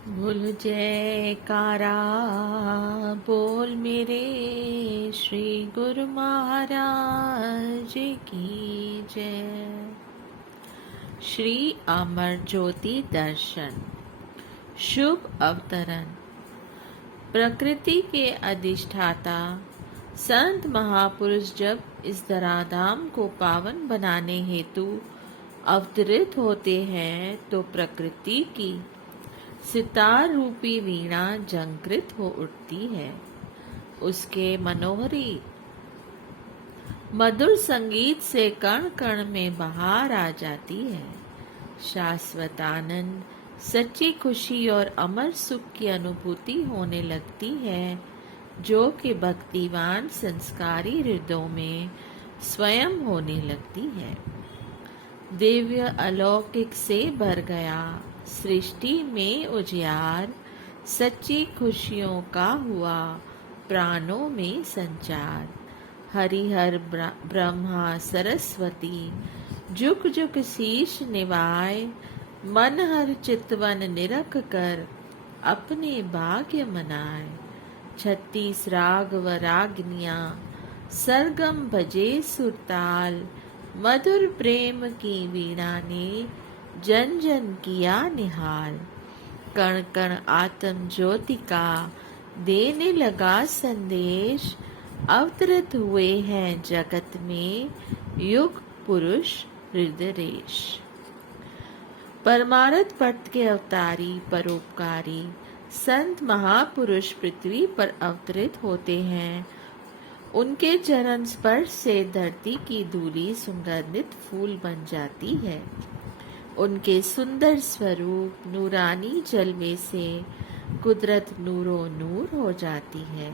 बोल जयकारा बोल मेरे श्री गुरु महाराज की जय। श्री अमर ज्योति दर्शन शुभ अवतरण। प्रकृति के अधिष्ठाता संत महापुरुष जब इस धराधाम को पावन बनाने हेतु अवतरित होते हैं तो प्रकृति की सितार रूपी वीणा झंकृत हो उठती है। उसके मनोहरी मधुर संगीत से कण कण में बहार आ जाती है। शाश्वत आनंद, सच्ची खुशी और अमर सुख की अनुभूति होने लगती है, जो कि भक्तिवान संस्कारी हृदयों में स्वयं होने लगती है। दिव्य अलौकिक से भर गया सृष्टि में उजियार, सच्ची खुशियों का हुआ प्राणों में संचार। हरिहर ब्रह्मा सरस्वती जुग जुग शीश निवाय, मन हर चितवन निरख कर अपने भाग्य मनाए। 36 राग व रागनियां सरगम भजे सुरताल, मधुर प्रेम की वीणा ने जन जन किया निहाल। कण कण आत्म ज्योति का देने लगा संदेश, अवतरित हुए हैं जगत में युग पुरुष हृदयेश। परमार्थ पथ के अवतारी परोपकारी संत महापुरुष पृथ्वी पर अवतरित होते हैं। उनके चरण स्पर्श से धरती की धूली सुगंधित फूल बन जाती है। उनके सुंदर स्वरूप नूरानी जलवे से कुदरत नूरो नूर हो जाती है।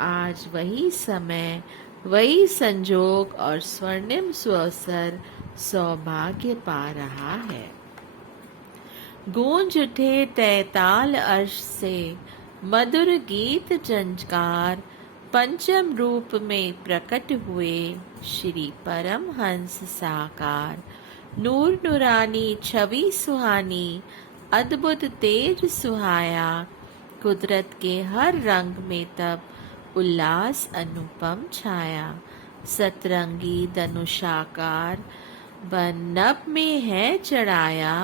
आज वही समय, वही संजोग और स्वर्णिम सुअवसर सौभाग्य पा रहा है। गूंज उठे तैताल अर्श से मधुर गीत झंकार, पंचम रूप में प्रकट हुए श्री परमहंस साकार। नूर नूरानी छवि सुहानी, अद्भुत तेज सुहाया, कुदरत के हर रंग में तब उल्लास अनुपम छाया। सतरंगी धनुषाकार बन नभ में है चढ़ाया,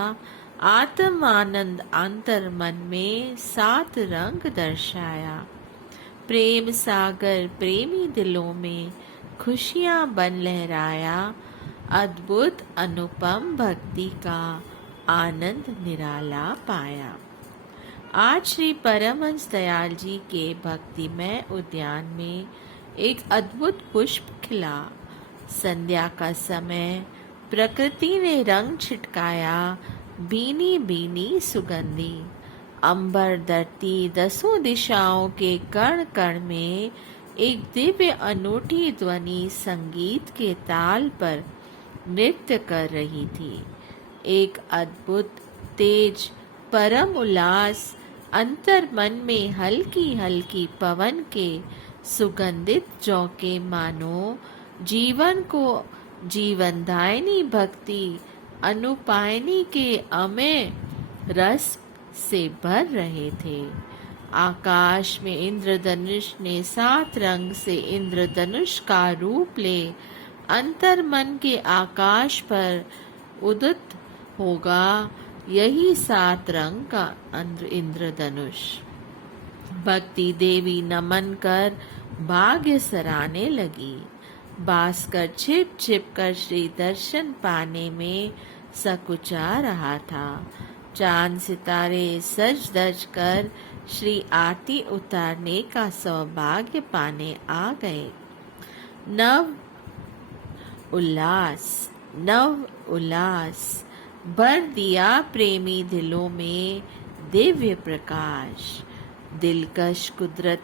आत्म आनंद अंतर मन में 7 रंग दर्शाया। प्रेम सागर प्रेमी दिलों में खुशियां बन लहराया, अद्भुत अनुपम भक्ति का आनंद निराला पाया। आज श्री परमहंस दयाल जी के भक्तिमय उद्यान में एक अद्भुत पुष्प खिला। संध्या का समय प्रकृति ने रंग छिटकाया, भीनी भीनी सुगंधी। अंबर धरती 10 दिशाओं के कण कण में एक दिव्य अनूठी ध्वनि संगीत के ताल पर नृत्य कर रही थी। एक अद्भुत तेज परम उल्लास अंतर मन में हल्की हल्की पवन के सुगंधित झोंके मानो जीवन को जीवनदायिनी भक्ति अनुपायनी के अमेय रस से भर रहे थे। आकाश में इंद्रधनुष ने 7 रंग से इंद्रधनुष का रूप ले अंतर मन के आकाश पर उदित होगा। यही 7 रंग का इंद्रधनुष। भक्ति देवी नमन कर भाग्य सराहने लगी। भास्कर छिप छिप कर श्री दर्शन पाने में सकुचा रहा था। चांद सितारे सज धज कर श्री आरती उतारने का सौभाग्य पाने आ गए। नव उल्लास भर दिया प्रेमी दिलों में दिव्य प्रकाश। दिलकश कुदरत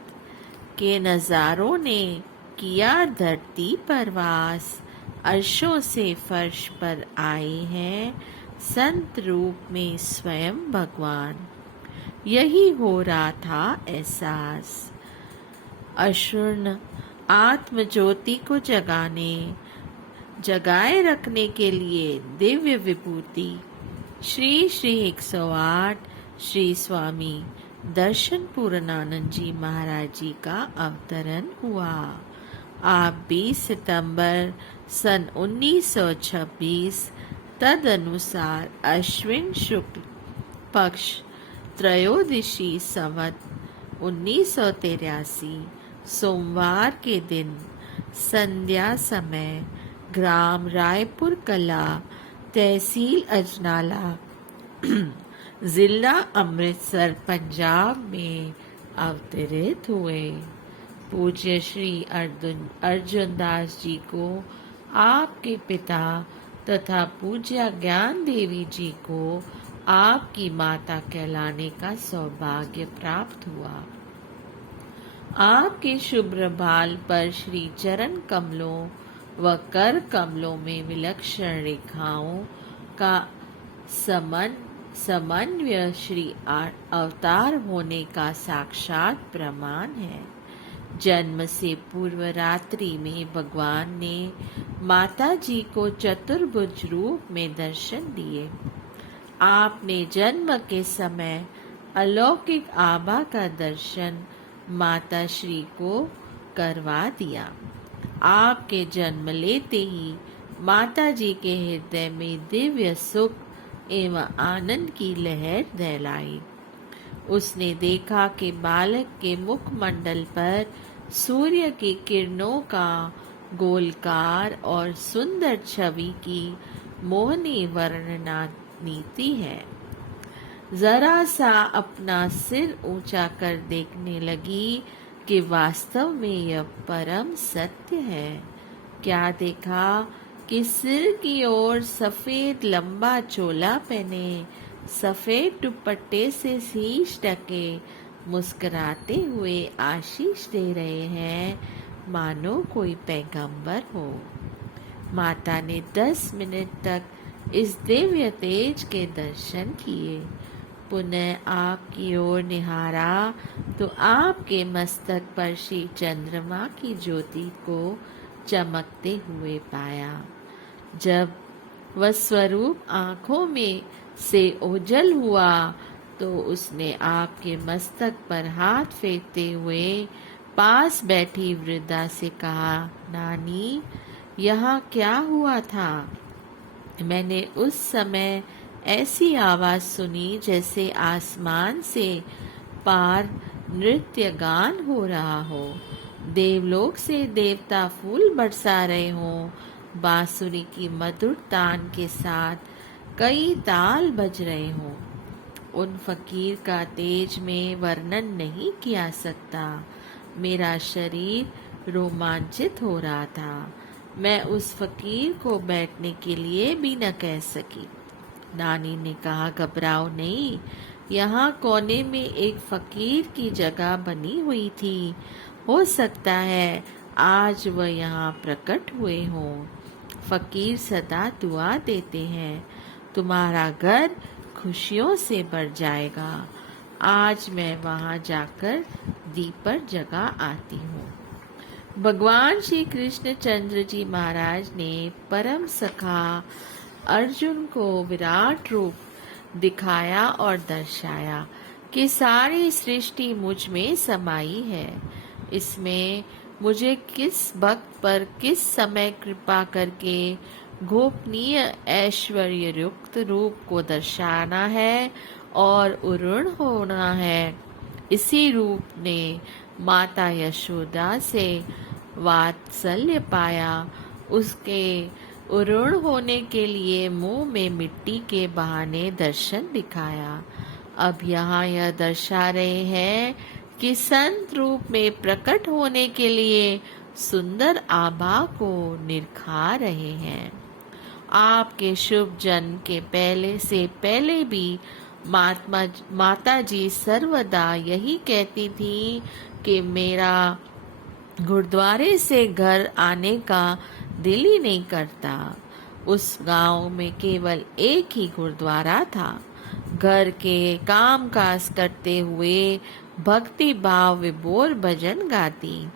के नजारों ने किया धरती पर वास। अर्शों से फर्श पर आए हैं संत रूप में स्वयं भगवान। यही हो रहा था एहसास। अशूर्ण आत्म ज्योति को जगाए रखने के लिए दिव्य विभूति श्री श्री 108 श्री स्वामी दर्शन पूर्णानंद जी महाराज जी का अवतरण हुआ। आप 20 सितंबर सन 1926 तदनुसार अश्विन शुक्ल पक्ष त्रयोदशी संवत 1983 सोमवार के दिन संध्या समय ग्राम रायपुर कला, तहसील अजनाला, जिला अमृतसर, पंजाब में अवतरित हुए। पूज्य श्री अर्जुन दास जी को आपके पिता तथा पूज्य ज्ञान देवी जी को आपकी माता कहलाने का सौभाग्य प्राप्त हुआ। आपके शुभ्र बाल पर श्री चरण कमलों व कर कमलों में विलक्षण रेखाओं का समन्वय श्री अवतार होने का साक्षात प्रमाण है। जन्म से पूर्व रात्रि में भगवान ने माता जी को चतुर्भुज रूप में दर्शन दिए। आपने जन्म के समय अलौकिक आभा का दर्शन माता श्री को करवा दिया। आपके जन्म लेते ही माता जी के हृदय में दिव्य सुख एवं आनंद की लहर दहलाई। उसने देखा कि बालक के मुखमंडल पर सूर्य की किरणों का गोलकार और सुंदर छवि की मोहनी वर्णना नीति है। जरा सा अपना सिर ऊंचा कर देखने लगी कि वास्तव में यह परम सत्य है। क्या देखा कि सिर की ओर सफेद लंबा चोला पहने, सफेद दुपट्टे से शीश ढके, मुस्कुराते हुए आशीष दे रहे हैं, मानो कोई पैगंबर हो। माता ने 10 मिनट तक इस दिव्य तेज के दर्शन किए। पुनः आपकी ओर निहारा तो आपके मस्तक पर श्री चंद्रमा की ज्योति को चमकते हुए पाया। जब वह स्वरूप आंखों में से ओझल हुआ तो उसने आपके मस्तक पर हाथ फेरते हुए पास बैठी वृद्धा से कहा, नानी, यहाँ क्या हुआ था? मैंने उस समय ऐसी आवाज सुनी जैसे आसमान से पार नृत्य गान हो रहा हो, देवलोक से देवता फूल बरसा रहे हों, बांसुरी की मधुर तान के साथ कई ताल बज रहे हों। उन फकीर का तेज में वर्णन नहीं किया सकता। मेरा शरीर रोमांचित हो रहा था। मैं उस फकीर को बैठने के लिए भी न कह सकी। नानी ने कहा, घबराओ नहीं, यहाँ कोने में एक फकीर की जगह बनी हुई थी। हो सकता है आज वह यहाँ प्रकट हुए हों। फकीर सदा दुआ देते हैं, तुम्हारा घर खुशियों से भर जाएगा। आज मैं वहाँ जाकर दीप पर जगा आती हूँ। भगवान श्री कृष्ण चंद्र जी महाराज ने परम सखा अर्जुन को विराट रूप दिखाया और दर्शाया कि सारी सृष्टि मुझ में समाई है। इसमें मुझे किस भक्त पर किस समय कृपा करके गोपनीय ऐश्वर्य युक्त रूप को दर्शाना है और उरुण होना है। इसी रूप ने माता यशोदा से वात्सल्य पाया। उसके उरुण होने के लिए मुंह में मिट्टी के बहाने दर्शन दिखाया। अब यहाँ यह दर्शा रहे हैं कि संत रूप में प्रकट होने के लिए सुंदर आभा को निरखा रहे हैं। आपके शुभ जन्म के पहले से पहले भी माता जी सर्वदा यही कहती थी कि मेरा गुरुद्वारे से घर आने का दिल ही नहीं करता। उस गांव में केवल एक ही गुरुद्वारा था। घर के काम काज करते हुए भक्ति भाव विभोर भजन गाती,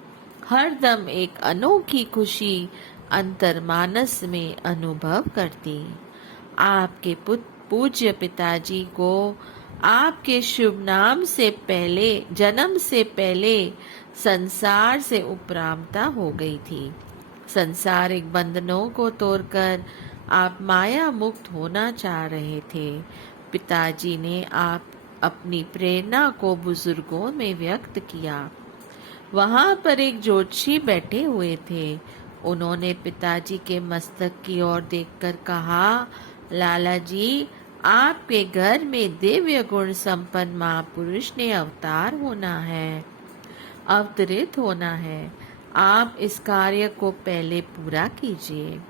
हरदम एक अनोखी खुशी अंतर्मानस में अनुभव करती। आपके पूज्य पिताजी को आपके शुभ नाम से पहले, जन्म से पहले संसार से उपरामता हो गई थी। संसारिक बंधनों को तोड़कर आप माया मुक्त होना चाह रहे थे। पिताजी ने आप अपनी प्रेरणा को बुजुर्गों में व्यक्त किया। वहां पर एक ज्योतिषी बैठे हुए थे। उन्होंने पिताजी के मस्तक की ओर देखकर कहा, लाला जी, आपके घर में दिव्य गुण संपन्न महापुरुष ने अवतरित होना है। आप इस कार्य को पहले पूरा कीजिए।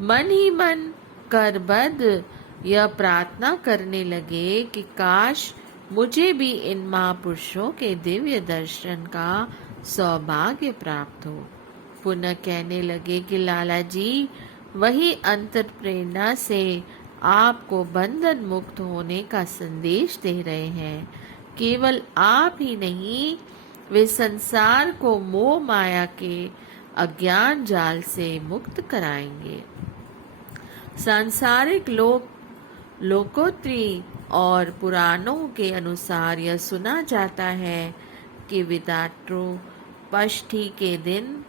मन ही मन करबद्ध यह प्रार्थना करने लगे कि काश मुझे भी इन महापुरुषों के दिव्य दर्शन का सौभाग्य प्राप्त हो। पुनः कहने लगे कि लाला जी, वही अंतर प्रेरणा से आपको बंधन मुक्त होने का संदेश दे रहे हैं। केवल आप ही नहीं, वे संसार को मोह माया के अज्ञान जाल से मुक्त कराएंगे। सांसारिक लोकोत्री और पुराणों के अनुसार यह सुना जाता है कि विदात्रो पष्ठी के दिन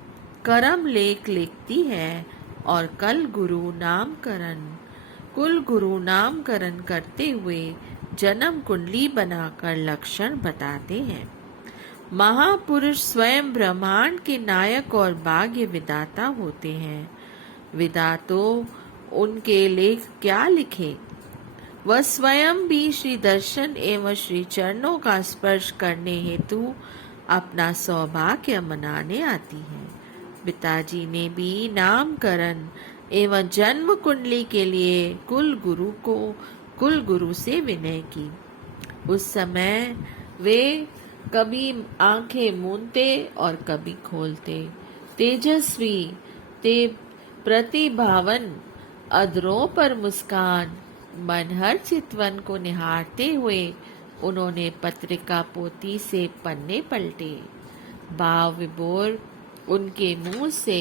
करम लेख लिखती है और कुल गुरु नामकरण करते हुए जन्म कुंडली बनाकर लक्षण बताते हैं। महापुरुष स्वयं ब्रह्मांड के नायक और भाग्य विधाता होते हैं। विधातो उनके लेख क्या लिखे, वह स्वयं भी श्री दर्शन एवं श्री चरणों का स्पर्श करने हेतु अपना सौभाग्य मनाने आती है। पिताजी ने भी नामकरण एवं जन्म कुंडली के लिए कुल गुरु से विनय की। उस समय वे कभी आंखें मूंदते और कभी खोलते। तेजस्वी प्रतिभावन अधरों पर मुस्कान, मनहर चितवन को निहारते हुए उन्होंने पत्रिका पोती से पन्ने पलटे। भाव विभोर उनके मुंह से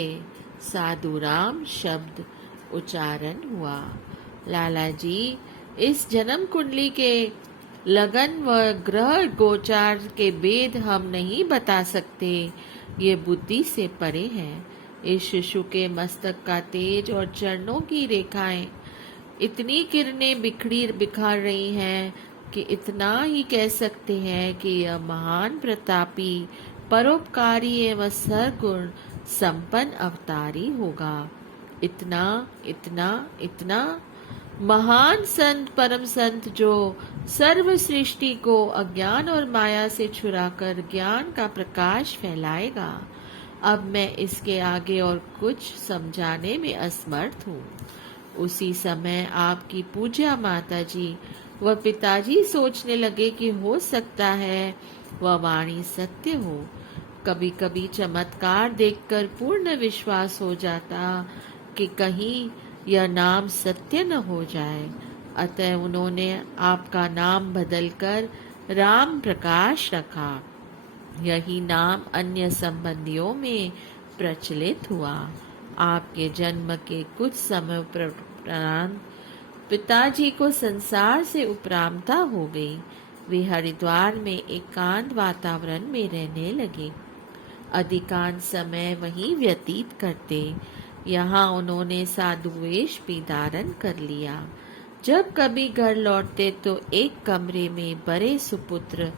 साधुराम शब्द उच्चारण हुआ। लाला जी, इस जन्म कुंडली के लगन व ग्रह गोचार के भेद हम नहीं बता सकते, ये बुद्धि से परे है। इस शिशु के मस्तक का तेज और चरणों की रेखाएं इतनी किरणें बिखर रही हैं कि इतना ही कह सकते हैं कि यह महान प्रतापी, परोपकारी एवं सरगुण संपन्न अवतारी होगा। इतना इतना इतना महान संत, परम संत, जो सर्व सृष्टि को अज्ञान और माया से छुड़ाकर ज्ञान का प्रकाश फैलाएगा। अब मैं इसके आगे और कुछ समझाने में असमर्थ हूँ। उसी समय आपकी पूज्य माताजी व पिताजी सोचने लगे कि हो सकता है वह वाणी सत्य हो। कभी कभी चमत्कार देखकर पूर्ण विश्वास हो जाता कि कहीं यह नाम सत्य न हो जाए। अतः उन्होंने आपका नाम बदलकर राम प्रकाश रखा। यही नाम अन्य संबंधियों में प्रचलित हुआ। आपके जन्म के कुछ समय उपरांत पिताजी को संसार से उपरामता हो गई। वे हरिद्वार में एकांत वातावरण में रहने लगे। अधिकांश समय वहीं व्यतीत करते। यहाँ उन्होंने साधु वेश भी धारण कर लिया। जब कभी घर लौटते तो एक कमरे में बड़े सुपुत्र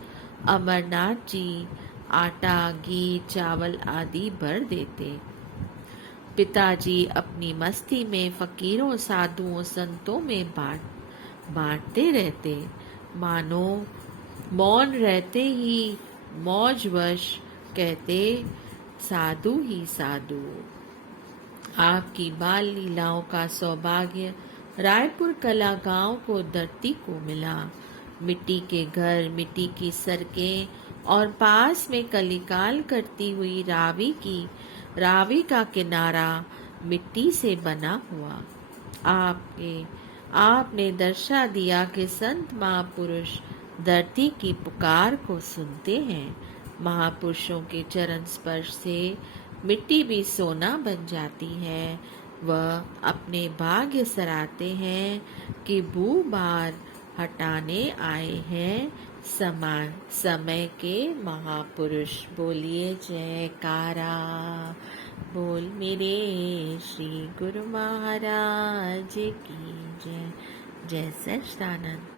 अमरनाथ जी आटा, घी, चावल आदि भर देते। पिताजी अपनी मस्ती में फकीरों, साधुओं, संतों में बांटते रहते। मानो मौन रहते ही मौजवश कहते, साधु ही साधु। आपकी बाल लीलाओं का सौभाग्य रायपुर कला गांव को धरती को मिला। मिट्टी के घर, मिट्टी की सड़कें और पास में कलिकाल करती हुई रावी का किनारा मिट्टी से बना हुआ। आपने दर्शा दिया कि संत महापुरुष धरती की पुकार को सुनते हैं। महापुरुषों के चरण स्पर्श से मिट्टी भी सोना बन जाती है। वह अपने भाग्य सराहते हैं कि भू भार हटाने आए हैं समान समय के महापुरुष। बोलिए जयकारा। बोल मेरे श्री गुरु महाराज की जय। जय सच्चिदानंद।